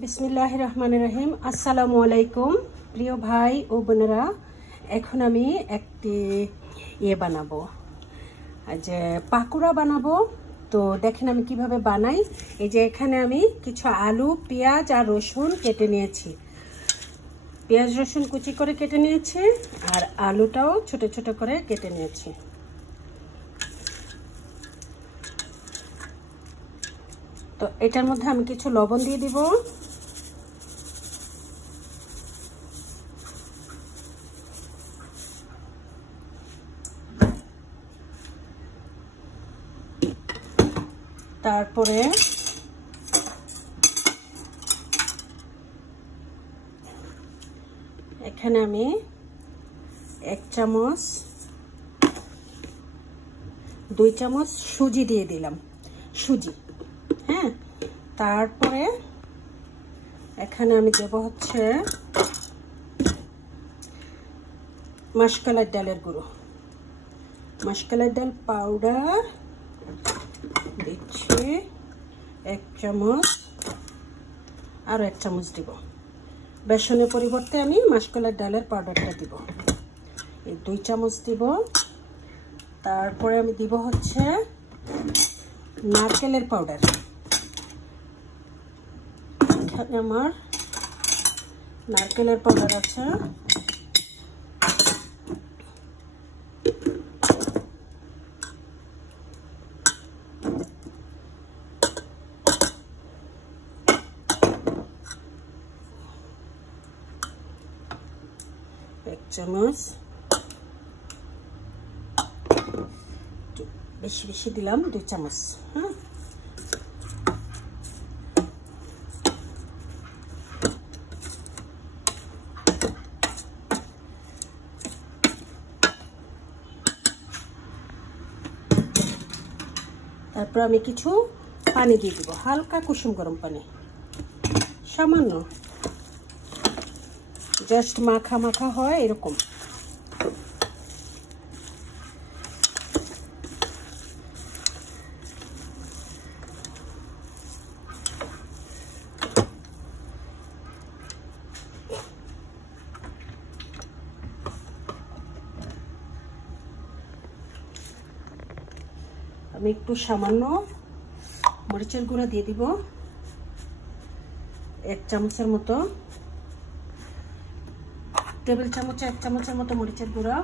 বিসমিল্লাহির রহমানির রহিম। আসসালামু আলাইকুম প্রিয় ভাই ও বোনেরা। এখন আমি একটি বানাবো, যে পাকোড়া বানাবো। তো দেখেন আমি কিভাবে বানাই। এই যে এখানে আমি কিছু আলু, পেঁয়াজ আর রসুন কেটে নিয়েছি। পেঁয়াজ রসুন কুচি করে কেটে নিয়েছি, আর আলুটাও ছোট ছোট করে কেটে নিয়েছি। তো এটার মধ্যে আমি কিছু লবণ দিয়ে দিব। তারপরে এখানে আমি 1 চামচ 2 চামচ সুজি দিয়ে দিলাম, সুজি। হ্যাঁ, তারপরে এখানে আমি দেব হচ্ছে মাসকলাই ডালের গুঁড়ো, মাসকলাই ডাল পাউডার দিচ্ছি 1 চামচ, আর 1 চামচ দিব। বেসনের পরিবর্তে আমি মাসকলাই ডালের পাউডারটা দিব, এই 2 চামচ দিব। তারপরে আমি দিব হচ্ছে নারকেলের পাউডার। এখানে আমার নারকেলের পাউডার আছে। এক চামচ, বেশি বেশি দিলাম, 2 চামচ। হ্যাঁ, তারপর আমি কিছু পানি দিয়ে দিব, হালকা কুসুম গরম পানি, সামান্য, জাস্ট মাখা মাখা হয় এরকম। আমি একটু সামান্য মরিচের গুঁড়া দিয়ে দিব, 1 চামচের মতো, টেবিল চামচে 1 চামচের মতো মরিচের গুঁড়া,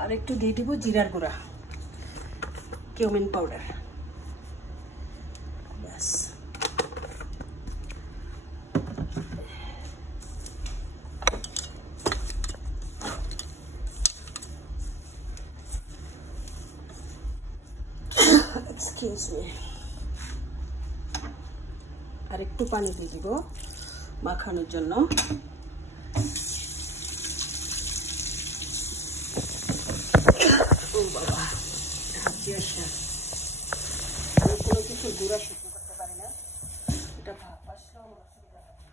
আর একটু দিয়ে দিব জিরার গুঁড়া, কিউমিন পাউডার। ব্যাস, এক্সকিউজ মি। আর একটু পানি দিয়ে দিব মাখানোর জন্য। ও বাবা, হাঁচি আসে। আমি কোনো কিছু গুঁড়া শুকনো করতে পারি না, এটা ভাব আসলেও আমার অসুবিধা হয়।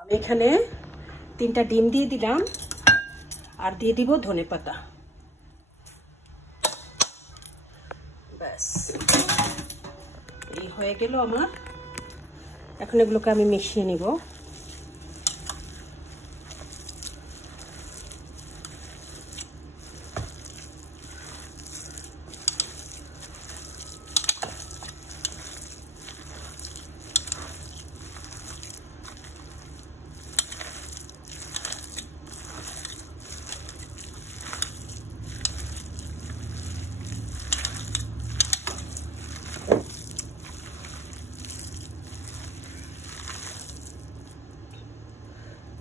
আমি এখানে 3টা ডিম দিয়ে দিলাম, আর দিয়ে দিব ধনেপাতা। ব্যাস, এই হয়ে গেল আমার। এখন এগুলোকে আমি মিশিয়ে নিব।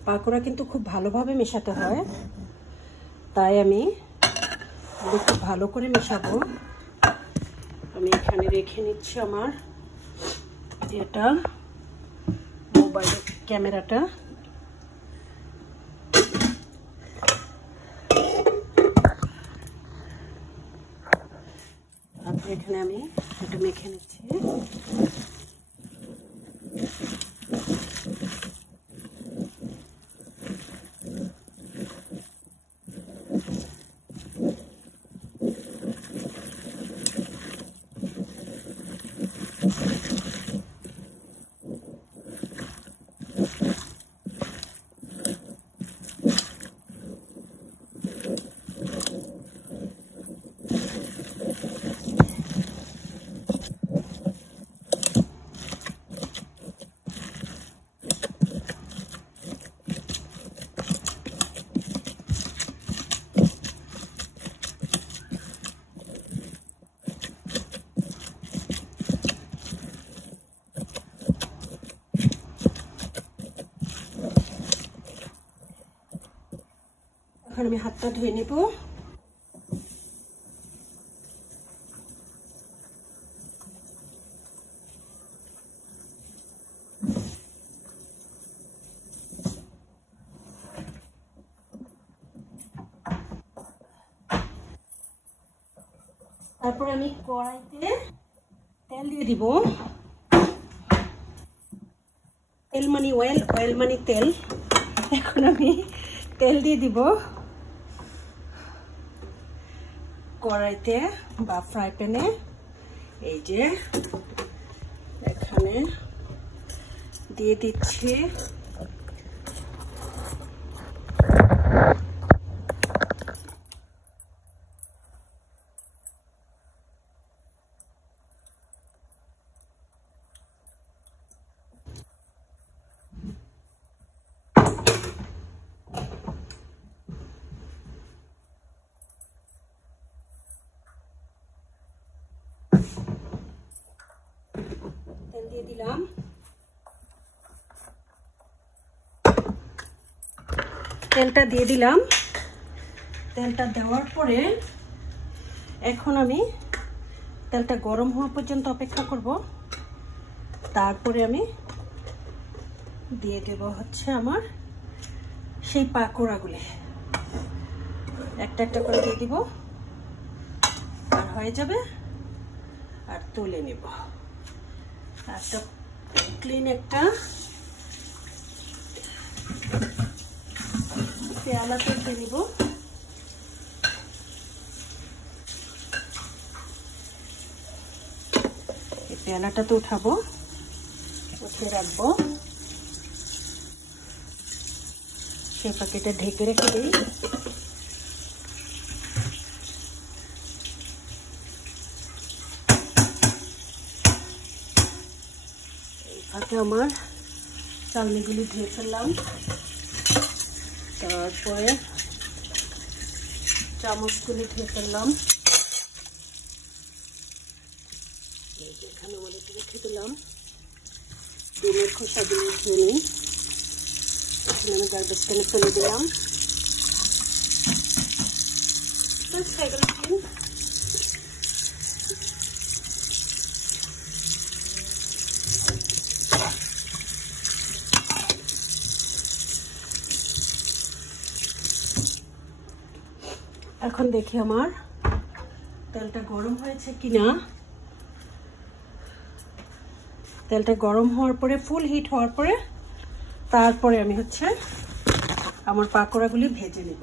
পাকোড়া কিন্তু খুব ভালোভাবে মেশাতে হয়, তাই আমি খুব ভালো করে মেশাবো। আমি এখানে রেখে নিচ্ছি আমার এটা মোবাইল ক্যামেরাটা। তারপর এখানে আমি এটা মেখে নিচ্ছি। এখন আমি হাতটা ধুয়ে নেব। তারপরে আমি কড়াইতে তেল দিয়ে দিব। তেল মানে অয়েল, অয়েল মানে তেল। এখন আমি তেল দিয়ে দিব কড়াইতে বা ফ্রাই প্যানে। এই যে এখানে দিয়ে দিচ্ছি তেল দিয়ে দিলাম। তেলটা দিয়ে দিলাম। তেলটা দেওয়ার পরে এখন আমি তেলটা গরম হওয়া পর্যন্ত অপেক্ষা করব। তারপরে আমি দিয়ে দেব হচ্ছে আমার সেই পাকোড়াগুলি। একটা একটা করে দিয়ে দিব, আর হয়ে যাবে। আর তুলে নেব। একটা ক্লিন একটা পেয়ালা তুলতে নিব। এই পেয়ালাটা তো উঠাবো, উঠিয়ে রাখবো। সেই প্যাকেটে ঢেকে রেখে দিই। এইভাবে আমার চালনিগুলি ধুয়ে ফেললাম। তারপরে চামচগুলি ধুয়ে ফেললাম। এখানে আমাদের রেখে দিলাম। ডিমের খোসাগুলি ধুয়ে নিই। এখানে আমি গার্বেজ ক্যানে ফেলে দিলাম। এখন দেখি আমার তেলটা গরম হয়েছে কিনা। তেলটা গরম হওয়ার পরে, ফুল হিট হওয়ার পরে, তারপরে আমি হচ্ছে আমার পাকোড়াগুলি ভেজে নেব।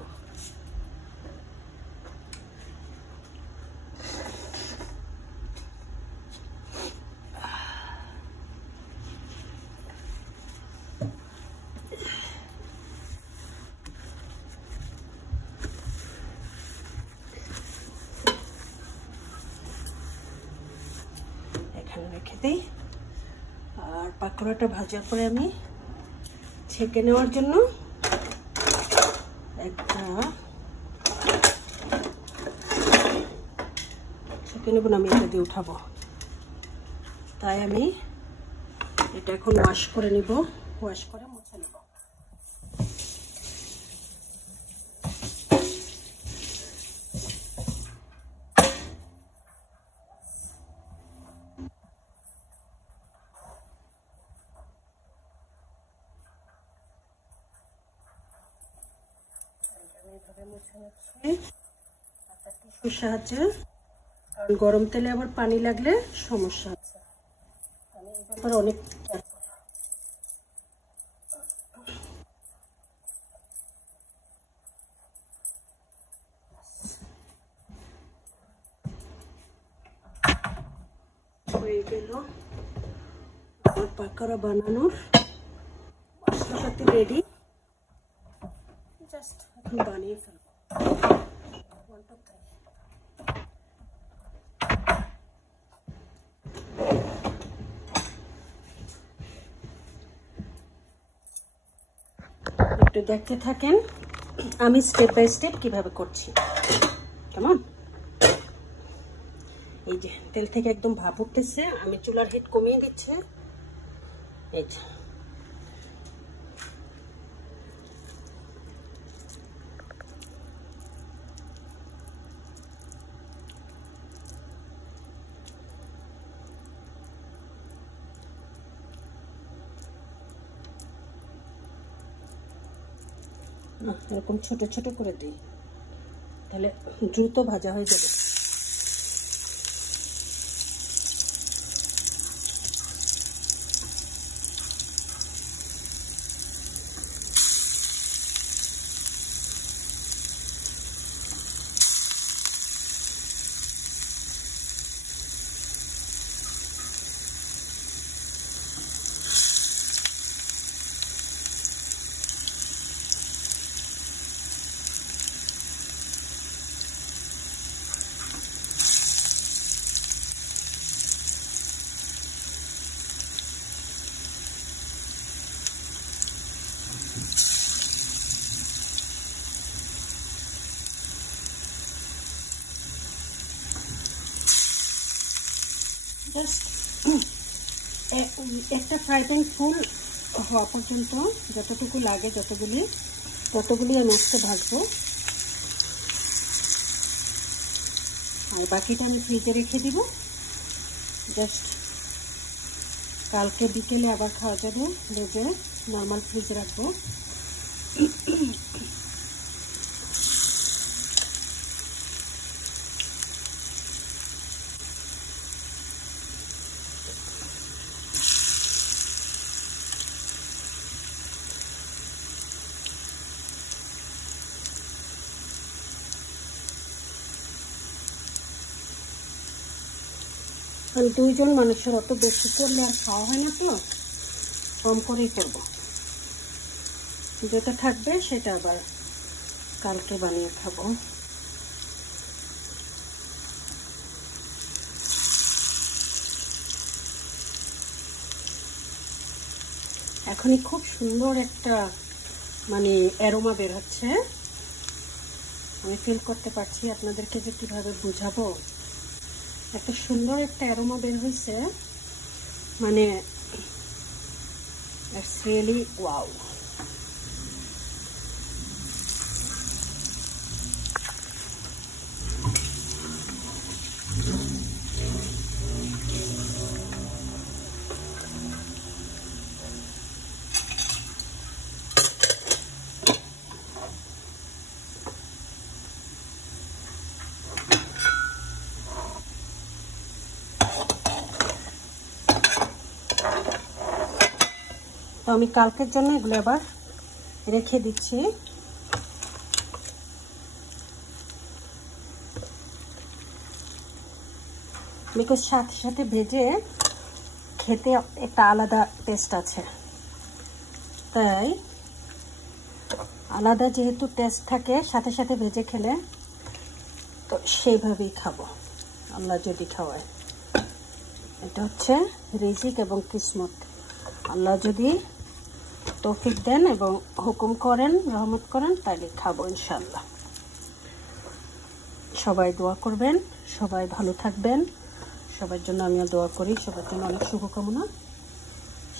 রেখে দিই। আর পাকোড়াটা ভাজার পরে আমি ছেঁকে নেওয়ার জন্য একটা ছেঁকে নেব না, আমি এটা দিয়ে উঠাবো। তাই আমি এটা এখন ওয়াশ করে নিব। ওয়াশ করে মুছে নেব। মুছে নিচ্ছি একটা টিস্যুর সাহায্যে, কারণ গরম তেলে আবার পানি লাগলে সমস্যা আছে। আমি এই ব্যাপারে অনেক হয়ে গেল। আমার পাকোড়া বানানোর মশলাপাতি রেডি, জাস্ট এখন বানিয়ে ফেলবো। একটু দেখতে থাকেন আমি স্টেপ বাই স্টেপ কিভাবে করছি, কেমন? এই যে তেল থেকে একদম ভাপ উঠতেছে, আমি চুলার হিট কমিয়ে দিচ্ছি। এই যে এরকম ছোট ছোট করে দিই, তাহলে দ্রুত ভাজা হয়ে যাবে। জাস্ট একটা ফ্রাই প্যান ফুল হওয়া পর্যন্ত যতটুকু লাগে ততগুলি আমি আজকে ভাজবো, আর বাকিটা আমি ফ্রিজে রেখে দিব। জাস্ট কালকে বিকেলে আবার খাওয়া যাবে, ভেজে নর্মাল ফ্রিজে রাখবো। কারণ দুইজন মানুষের অত বেশি করলে আর খাওয়া হয় না, তো কম করেই করবো। যেটা থাকবে সেটা আবার কালকে বানিয়ে খাবো। এখনই খুব সুন্দর একটা মানে অ্যারোমা বের হচ্ছে, আমি ফিল করতে পারছি। আপনাদেরকে যে কিভাবে বুঝাবো, একটা সুন্দর একটা অ্যারোমা বের হয়েছে, মানে ইটস রিয়েলি ওয়াও। তো আমি কালকের জন্য এগুলো আবার রেখে দিচ্ছি। বিকজ সাথে সাথে ভেজে খেতে একটা আলাদা টেস্ট আছে, তাই আলাদা যেহেতু টেস্ট থাকে সাথে সাথে ভেজে খেলে, তো সেইভাবেই খাবো আল্লাহ যদি খাওয়ায়। এটা হচ্ছে রিজিক এবং কিসমত, আল্লাহ যদি তৌফিক দেন এবং হুকুম করেন, রহমত করেন, তাহলে খাবো ইনশাআল্লাহ। সবাই দোয়া করবেন, সবাই ভালো থাকবেন, সবার জন্য আমিও দোয়া করি, সবার জন্য অনেক শুভকামনা।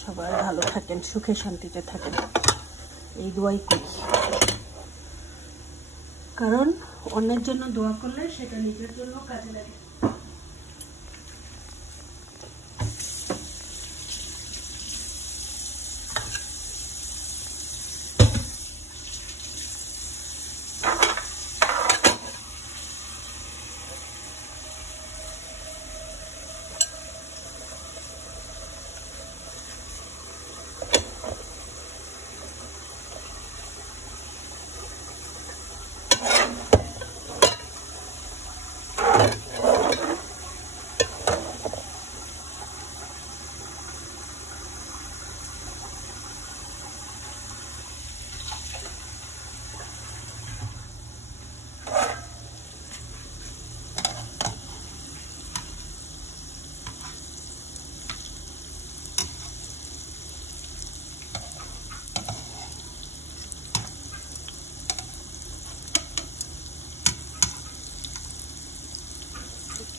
সবাই ভালো থাকেন, সুখে শান্তিতে থাকেন, এই দোয়াই করি। কারণ অন্যের জন্য দোয়া করলে সেটা নিজের জন্য কাজে লাগে।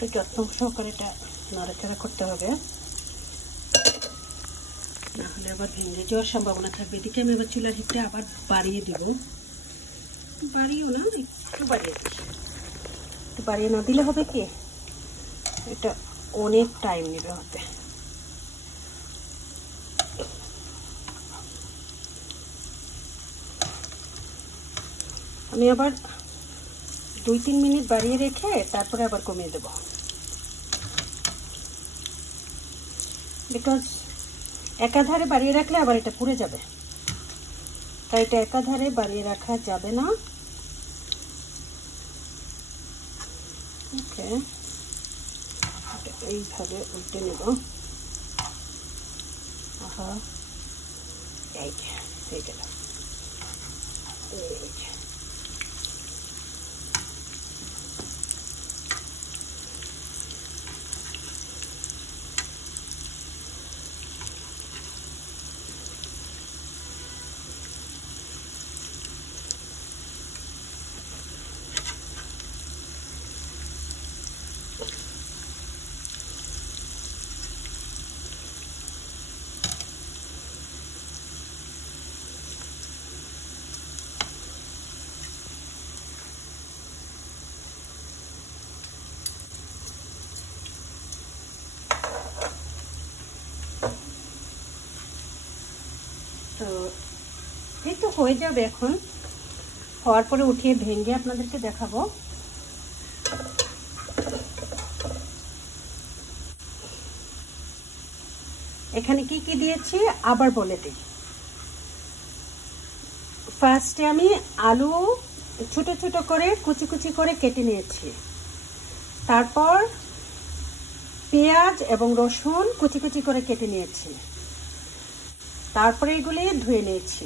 একটু যত্ন সহকারে এটা নাড়াচাড়া করতে হবে, নাহলে আবার ভেঙে যাওয়ার সম্ভাবনা থাকবে। এদিকে আমি এবার চুলার হিটটা আবার বাড়িয়ে দেব, বাড়িও না একটু বাড়িয়ে দিচ্ছি। একটু বাড়িয়ে না দিলে হবে কি, এটা অনেক টাইম নেবে হতে। আমি আবার 2-3 মিনিট বাড়িয়ে রেখে তারপরে আবার কমিয়ে দেব, বিকজ একাধারে বাড়িয়ে রাখলে আবার এটা পুড়ে যাবে, তাই এটা একাধারে বাড়িয়ে রাখা যাবে না। ওকে, এইভাবে উল্টে নেব। আহা, এই হয়ে গেল। তো এই তো হয়ে যাবে। এখন হওয়ার পরে উঠিয়ে ভেঙে আপনাদেরকে দেখাবো। এখানে কি কি দিয়েছি আবার বলে দিই। ফার্স্টে আমি আলু ছোট ছোট করে কুচি কুচি করে কেটে নিয়েছি, তারপর পেঁয়াজ এবং রসুন কুচি কুচি করে কেটে নিয়েছি, তারপরে এগুলি ধুয়ে নিয়েছি,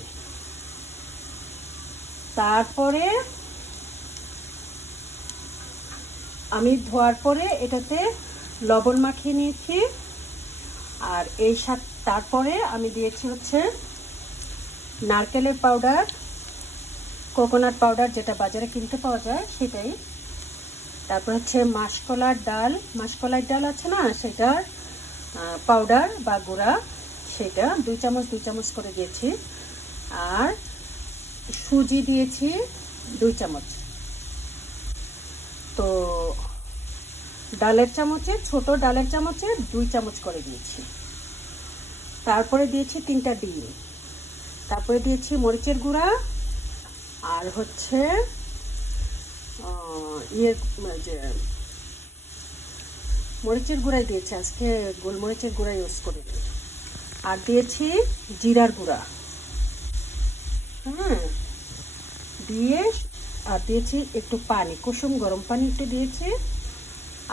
তারপরে আমি ধোয়ার পরে এটাতে লবণ মাখিয়ে নিয়েছি, আর এই সাথে তারপরে আমি দিয়েছি হচ্ছে নারকেলের পাউডার, কোকোনাট পাউডার যেটা বাজারে কিনতে পাওয়া যায় সেটাই, তারপর হচ্ছে মাসকলাইর ডাল আছে না, সেটার পাউডার বা গুঁড়া, সেটা 2 চামচ করে দিয়েছি, আর সুজি দিয়েছি 2 চামচ। তো ডালের চামচে, ছোট ডালের চামচে 2 চামচ করে দিয়েছি। তারপরে দিয়েছি 3টা ডিম, তারপরে দিয়েছি মরিচের গুঁড়া, আর হচ্ছে মরিচের গুঁড়াই দিয়েছি, আজকে গোলমরিচের গুঁড়া ইউজ করে, আর দিয়েছি জিরার গুঁড়া, দিয়ে আর দিয়েছি একটু পানি, কুসুম গরম পানি একটু দিয়েছি,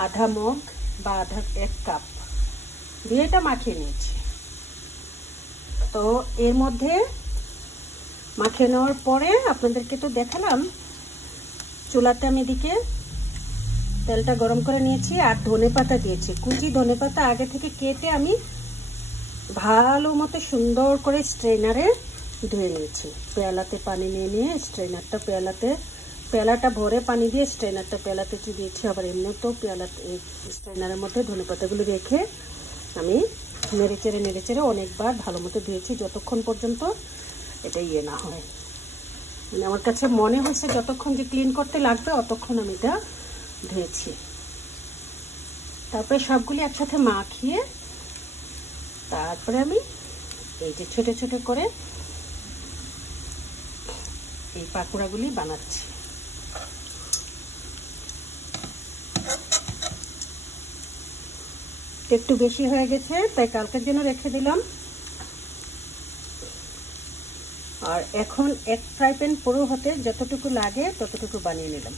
আধা মগ বা 1 কাপ দিয়ে এটা মাখিয়ে নিয়েছি। তো এর মধ্যে মাখিয়ে নেওয়ার পরে আপনাদেরকে তো দেখালাম, চুলাতে আমি এদিকে তেলটা গরম করে নিয়েছি, আর ধনেপাতা দিয়েছি, কুচি ধনেপাতা আগে থেকে কেটে আমি ভালো মতো সুন্দর করে স্ট্রেনারে ধুয়ে নিয়েছি। পেয়ালাতে পানি নিয়ে স্ট্রেনারটা পেয়ালাটা ভরে পানি দিয়ে স্ট্রেনারটা পেয়ালাতে দিয়েছি, আবার এমনিও তো পেয়ালাতে স্ট্রেনারের মধ্যে ধনেপাতাগুলো রেখে আমি নেড়ে চেড়ে অনেকবার ভালো মতো ধুয়েছি, যতক্ষণ পর্যন্ত এটা ইয়ে না হয়। মানে আমার কাছে মনে হয়েছে যতক্ষণ যে ক্লিন করতে লাগবে অতক্ষণ আমি এটা ধুয়েছি। তারপরে সবগুলি একসাথে মাখিয়ে তারপরে আমি এই যে ছোট ছোট করে এই পাকোড়াগুলি বানাচ্ছি। একটু বেশি হয়ে গেছে তাই কালকের জন্য রেখে দিলাম। আর এখন এক ফ্রাই প্যান পুরো হতে যতটুকু লাগে ততটুকু বানিয়ে নিলাম।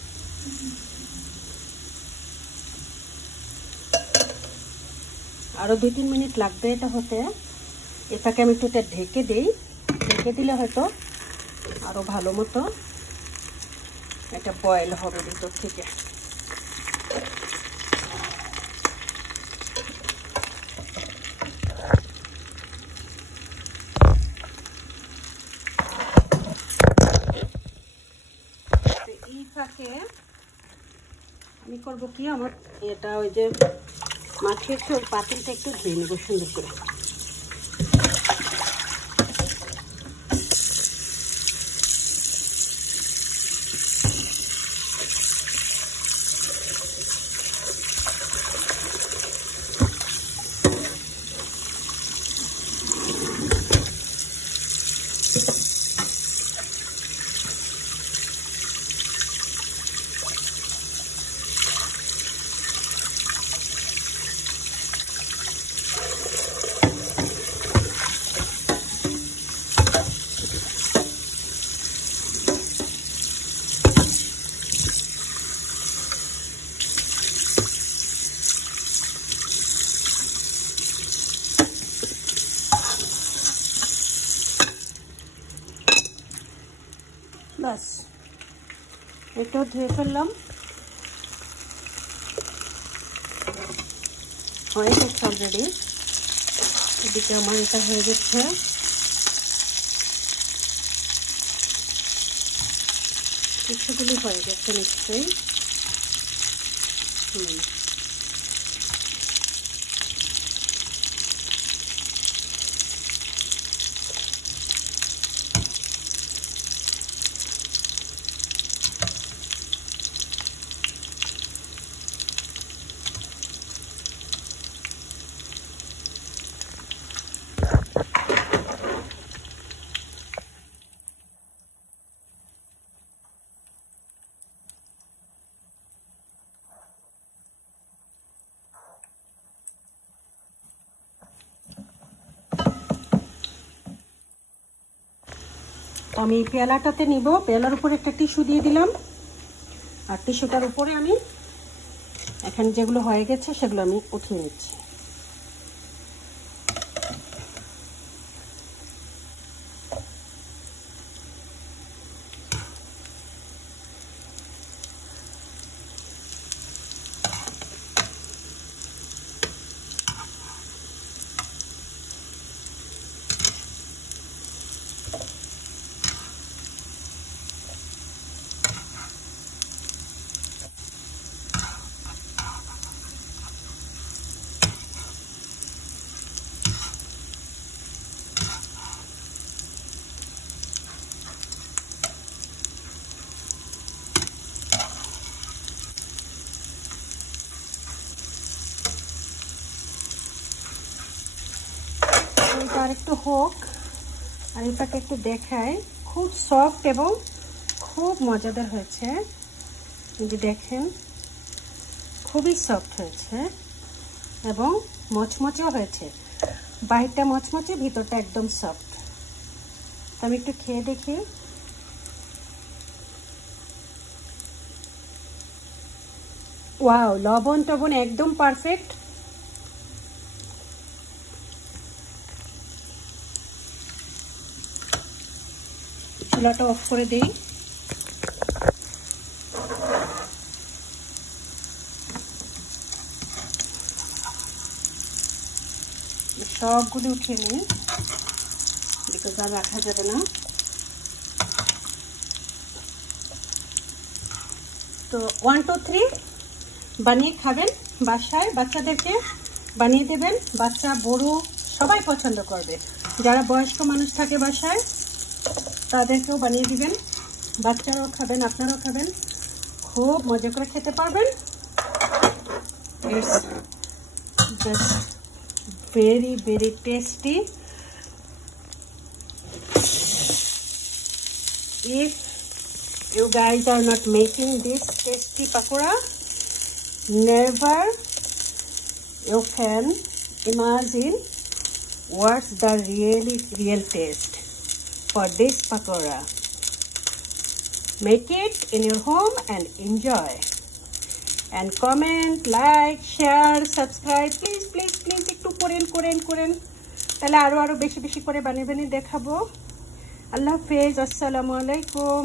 আরো 2-3 মিনিট লাগবে এটা হতে। এটাকে আমি একটু ঢেকে দিই, ঢেকে দিলে হয়তো আরো ভালো মতো এটা বয়েল হবে ভিতর থেকে। এই ফাঁকে আমি করবো কি, আমার এটা ওই যে মাখিয়েছে ওই পাতিলটা একটু ধুয়ে নেবো সুন্দর করে। বাস এটাও ধুয়ে ফেললাম, হয়ে গেছে অলরেডি। এদিকে আমার এটা হয়ে গেছে। কিছুগুলি হয়ে গেছে নিশ্চয়ই। আমি পেয়ালাটাতে নিব, পেয়ালার উপরে একটা টিস্যু দিয়ে দিলাম, আর টিস্যুটার উপরে আমি এখানে যেগুলো হয়ে গেছে সেগুলো আমি উঠিয়ে নিচ্ছি। এটা আরেকটু হোক, আর এটাকে একটু দেখায়। খুব সফট এবং খুব মজাদার হয়েছে। যদি দেখেন খুবই সফট হয়েছে এবং মচমচেও হয়েছে। বাইরটা মচমচে, ভিতরটা একদম সফট। আমি একটু খেয়ে দেখি। ওয়াও, লবণ টবণ একদম পারফেক্ট। চুলাটা অফ করে দিই। সবগুলো উঠিয়ে নিই, বিকজ আর রাখা যাবে না। তো 1 2 3 বানিয়ে খাবেন বাসায়, বাচ্চাদেরকে বানিয়ে দেবেন। বাচ্চা বড় সবাই পছন্দ করবে। যারা বয়স্ক মানুষ থাকে বাসায় তাদেরকেও বানিয়ে দিবেন, বাচ্চারাও খাবেন, আপনারাও খাবেন, খুব মজা করে খেতে পারবেন। It's just very very tasty. If you guys are not making this tasty pakora, never you can imagine what's the real taste for this pakora. Make it in your home and enjoy. And comment, like, share, subscribe. Please please please একটু করেন, তাহলে আরো বেশি বেশি করে বানিয়ে দেখাবো। আল্লাহ হাফেজ, আসসালামু আলাইকুম।